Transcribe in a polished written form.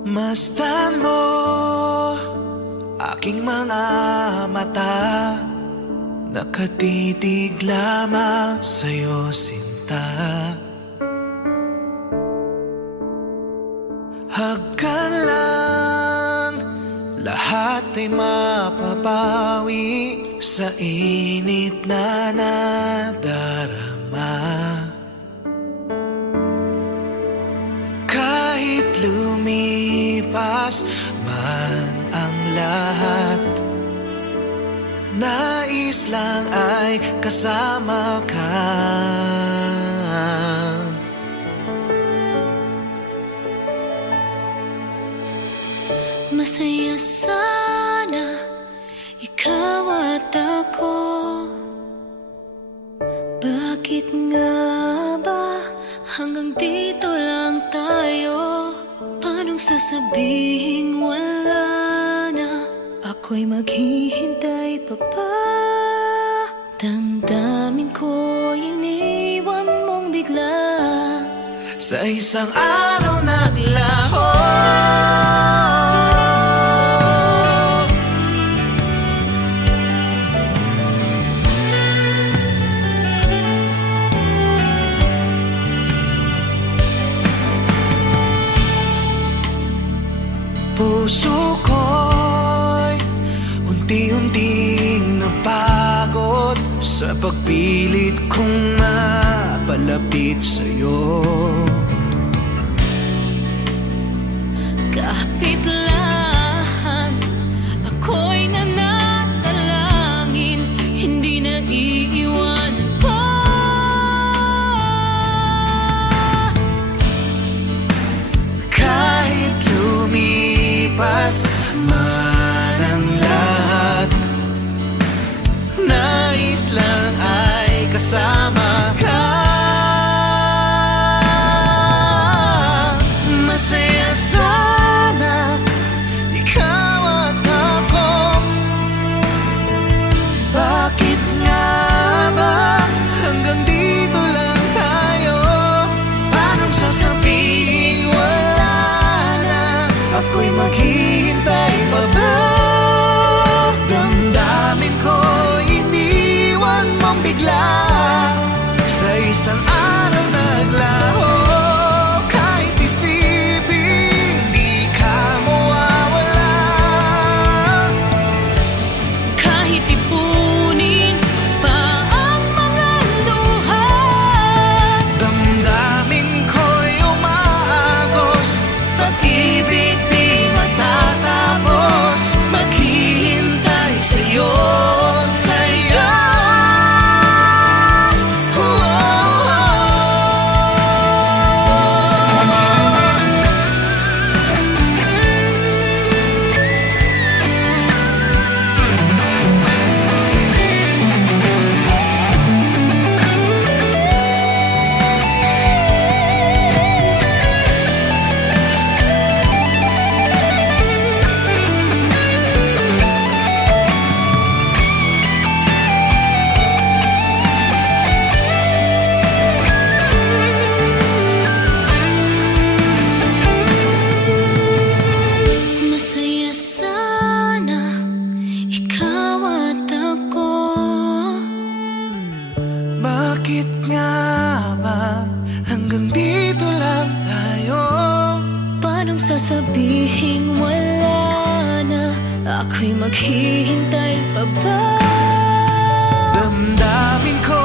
Masdan mo aking mga mata, nakatitig lamang sa'yo, sinta. Hagkan lang, lahat ay mapapawi sa init na nadarama. Kahit lumipas man ang lahat, nais lang ay kasama ka. Masaya sana ikaw at ako. Bakit nga ba hanggang dito lang tayo? Paanong sasabihing wala na? Ako'y maghihintay pa ba? Damdamin ko iniwan mong bigla Sa isang araw naglaho. Puso ko'y unti-unting napagod sa pagpilit kong mapalapit sa'yo. Kahapit lang, ako'y nananalangin, hindi na iiwanan pa. Kahit lumipas man ang lahat, nais lang ay kasama ka. Masaya sana ikaw at ako. Bakit nga ba hanggang dito lang tayo? Paanong sasabihin wala na? Ako'y maghihintay pa ba? Damdamin ko iniwan mong bigla sa isang araw naglaho. Kahit isipin di ka mawawala, Kahit ipunin pa ang mga luha, damdamin ko'y umaagos. Pag-ibig di matatapos, maghihintay sa'yo, sa'yo. masaya sana ikaw at ako. Bakit nga ba hanggang dito lang tayo? Paanong sasabihing wala na? Ako'y maghihintay pa ba? Damdamin ko